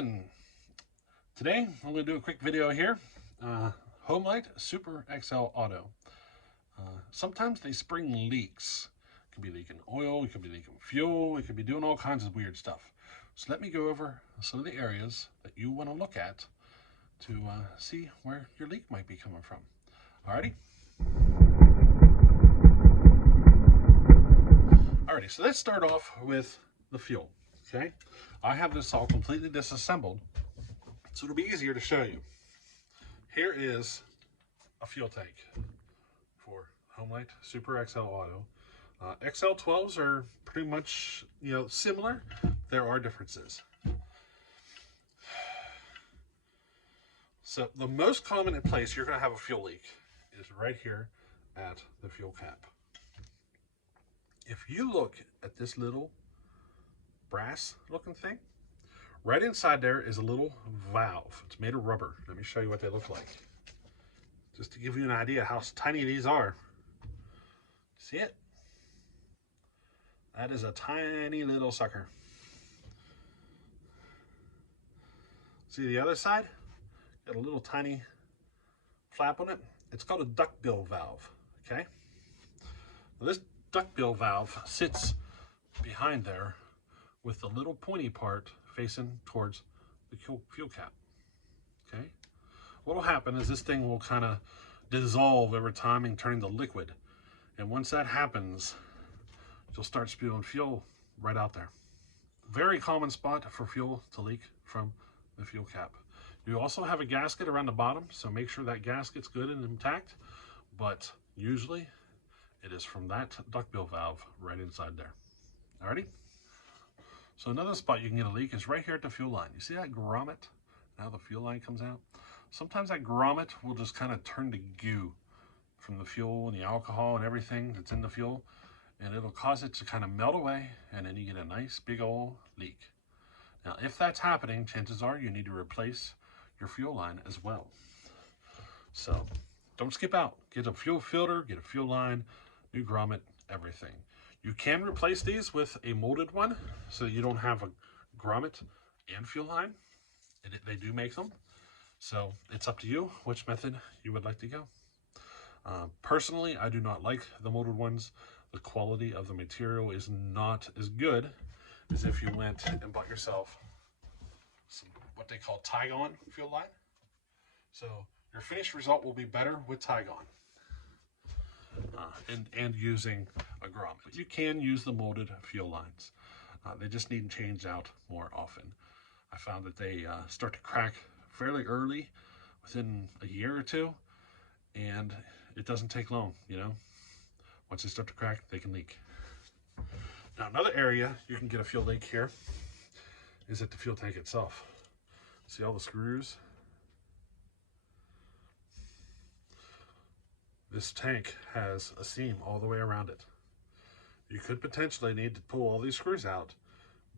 doing? Today I'm going to do a quick video here. Homelite Super XL Auto. Sometimes they spring leaks. It could be leaking oil, it could be leaking fuel, it could be doing all kinds of weird stuff. So let me go over some of the areas that you want to look at to see where your leak might be coming from. Alrighty? Alrighty, so let's start off with the fuel. Okay, I have this all completely disassembled, so it'll be easier to show you. Here is a fuel tank for Homelite Super XL Auto. XL12s are pretty much, similar. There are differences. So the most common place you're going to have a fuel leak is right here at the fuel cap. If you look at this little brass looking thing, right inside there is a little valve. It's made of rubber. Let me show you what they look like, just to give you an idea how tiny these are. See it? That is a tiny little sucker. See the other side? Got a little tiny flap on it. It's called a duckbill valve, okay? Now this duckbill valve sits behind there with the little pointy part facing towards the fuel cap, okay? What will happen is this thing will kind of dissolve over time and turn into liquid. And once that happens, you'll start spewing fuel right out there. Very common spot for fuel to leak from the fuel cap. You also have a gasket around the bottom, so make sure that gasket's good and intact, but usually it is from that duckbill valve right inside there. Alrighty? So another spot you can get a leak is right here at the fuel line. You see that grommet? Now the fuel line comes out. Sometimes that grommet will just kind of turn to goo from the fuel and the alcohol and everything that's in the fuel, and it'll cause it to kind of melt away, and then you get a nice big old leak. Now, if that's happening, chances are you need to replace your fuel line as well. So don't skip out. Get a fuel filter, get a fuel line, new grommet, everything. You can replace these with a molded one so that you don't have a grommet and fuel line. They do make them. So it's up to you which method you would like to go. Personally, I do not like the molded ones. The quality of the material is not as good as if you went and bought yourself some, what they call Tygon fuel line. So your finished result will be better with Tygon. And using a grommet. But you can use the molded fuel lines. They just need changed out more often. I found that they start to crack fairly early, within a year or two, and it doesn't take long, Once they start to crack, they can leak. Now, another area you can get a fuel leak here is at the fuel tank itself. See all the screws? This tank has a seam all the way around it. You could potentially need to pull all these screws out,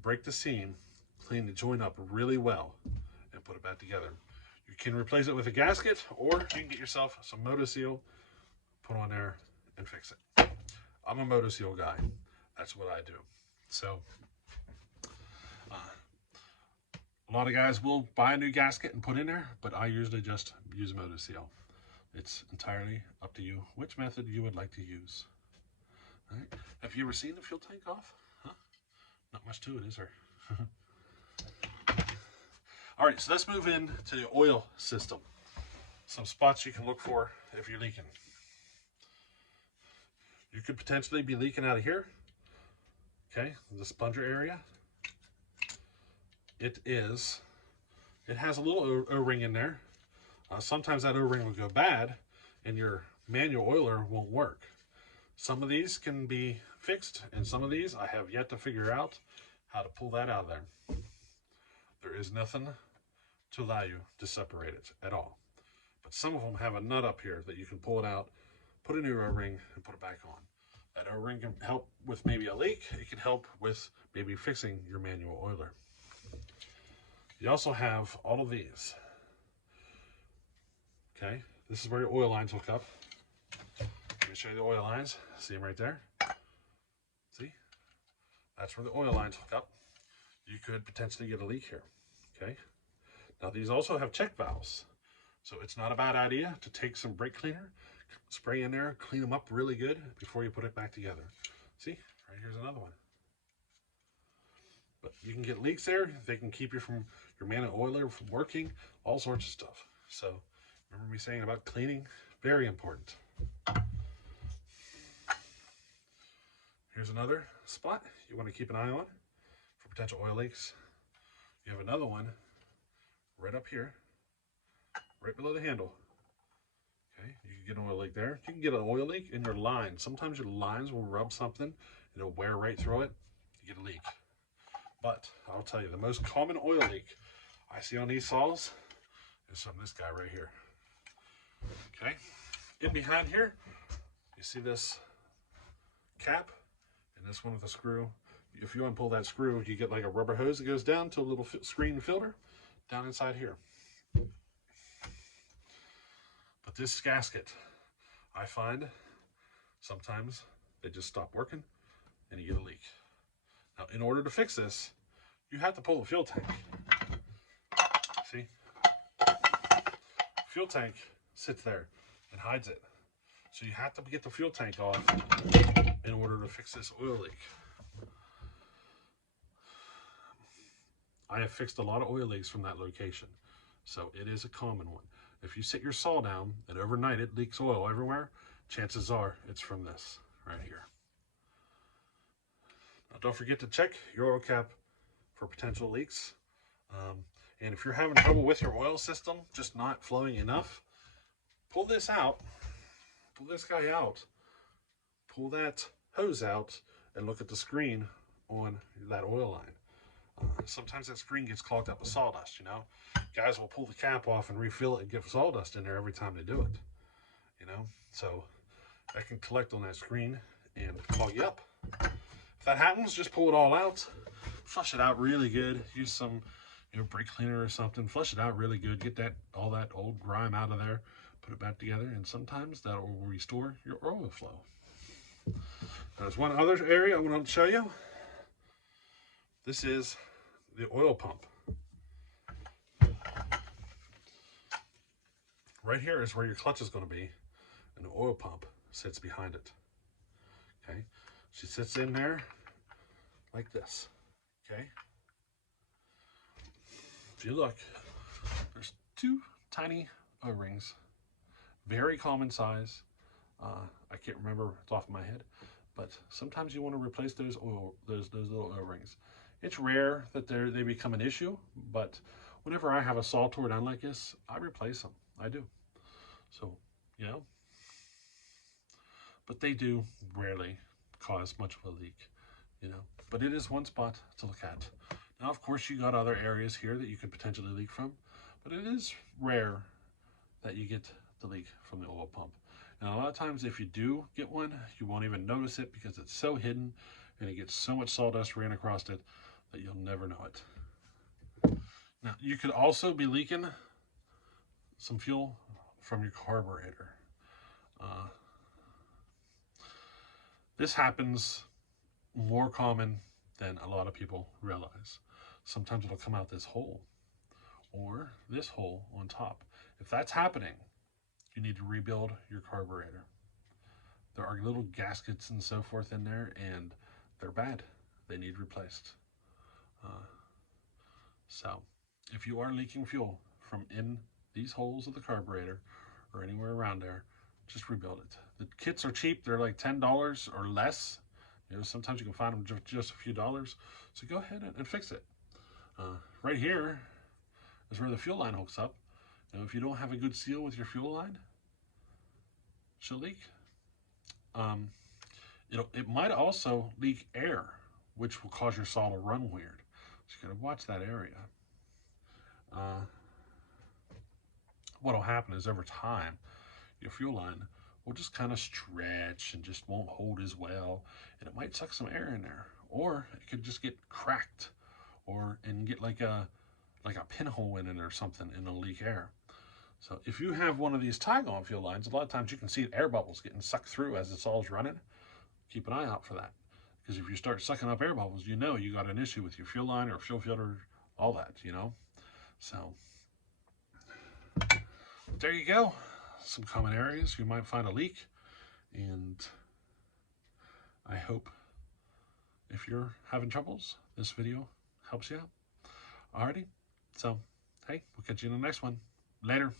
break the seam, clean the joint up really well, and put it back together. You can replace it with a gasket, or you can get yourself some MotoSeal, put on there, and fix it. I'm a MotoSeal guy. That's what I do. So, a lot of guys will buy a new gasket and put in there, but I usually just use MotoSeal. It's entirely up to you which method you would like to use. All right. Have you ever seen the fuel tank off? Huh? Not much to it, is there? All right, so let's move into the oil system. Some spots you can look for if you're leaking. You could potentially be leaking out of here. Okay, the sponger area. It has a little O-ring in there. Sometimes that O-ring will go bad and your manual oiler won't work. Some of these can be fixed, and some of these I have yet to figure out how to pull that out of there. There is nothing to allow you to separate it at all. But some of them have a nut up here that you can pull it out, put a new O-ring, and put it back on. That O-ring can help with maybe a leak. It can help with maybe fixing your manual oiler. You also have all of these. Okay, this is where your oil lines hook up. Let me show you the oil lines. See them right there? See? That's where the oil lines hook up. You could potentially get a leak here. Okay. Now these also have check valves. So it's not a bad idea to take some brake cleaner, spray in there, clean them up really good before you put it back together. See, right here's another one. But you can get leaks there. They can keep you from your manual oiler from working, all sorts of stuff. So remember me saying about cleaning? Very important. Here's another spot you want to keep an eye on for potential oil leaks. You have another one right up here, right below the handle. Okay, you can get an oil leak there. You can get an oil leak in your line. Sometimes your lines will rub something, it'll wear right through it, you get a leak. But I'll tell you, the most common oil leak I see on these saws is from this guy right here. Okay, in behind here, you see this cap and this one with a screw. If you unpull that screw, you get like a rubber hose that goes down to a little screen filter down inside here. But this gasket, I find sometimes they just stop working and you get a leak. Now, in order to fix this, you have to pull the fuel tank. See? Fuel tank sits there and hides it. So you have to get the fuel tank off in order to fix this oil leak. I have fixed a lot of oil leaks from that location, so it is a common one. If you sit your saw down and overnight it leaks oil everywhere, chances are it's from this right here. Now, don't forget to check your oil cap for potential leaks. And if you're having trouble with your oil system, just not flowing enough, pull this out, pull this guy out, pull that hose out, and look at the screen on that oil line. Sometimes that screen gets clogged up with sawdust, you know. Guys will pull the cap off and refill it and get sawdust in there every time they do it, you know. So that can collect on that screen and clog you up. If that happens, just pull it all out, flush it out really good. Use some, brake cleaner or something. Flush it out really good. Get that all that old grime out of there. Put it back together, and sometimes that will restore your oil flow. There's one other area I'm going to show you. This is the oil pump. Right here is where your clutch is going to be, and the oil pump sits behind it. Okay, she sits in there like this. Okay, if you look, there's two tiny O-rings, very common size. I can't remember off the top of my head, but sometimes you want to replace those little O-rings. It's rare that they become an issue, but whenever I have a saw tore down like this, I replace them. I do. So, but they do rarely cause much of a leak, but it is one spot to look at. Now, of course, you got other areas here that you could potentially leak from, but it is rare that you get the leak from the oil pump. And a lot of times, if you do get one, you won't even notice it because it's so hidden and it gets so much sawdust ran across it that you'll never know it. Now, you could also be leaking some fuel from your carburetor. This happens more common than a lot of people realize. Sometimes it'll come out this hole or this hole on top. If that's happening, you need to rebuild your carburetor. There are little gaskets and so forth in there, and they're bad. They need replaced. So if you are leaking fuel from in these holes of the carburetor or anywhere around there, just rebuild it. The kits are cheap. They're like $10 or less. Sometimes you can find them just a few dollars. So go ahead and fix it. Right here is where the fuel line hooks up. If you don't have a good seal with your fuel line, she'll leak. It might also leak air, which will cause your saw to run weird. So you gotta watch that area. What'll happen is over time, your fuel line will just kind of stretch and just won't hold as well, and it might suck some air in there, or it could just get cracked, and get like a pinhole in it or something, and it'll leak air. So if you have one of these Tygon fuel lines, a lot of times you can see air bubbles getting sucked through as the saw's running. Keep an eye out for that, because if you start sucking up air bubbles, you got an issue with your fuel line or fuel filter, all that. So there you go. Some common areas you might find a leak, and I hope if you're having troubles, this video helps you out. Alrighty, so hey, we'll catch you in the next one. Later.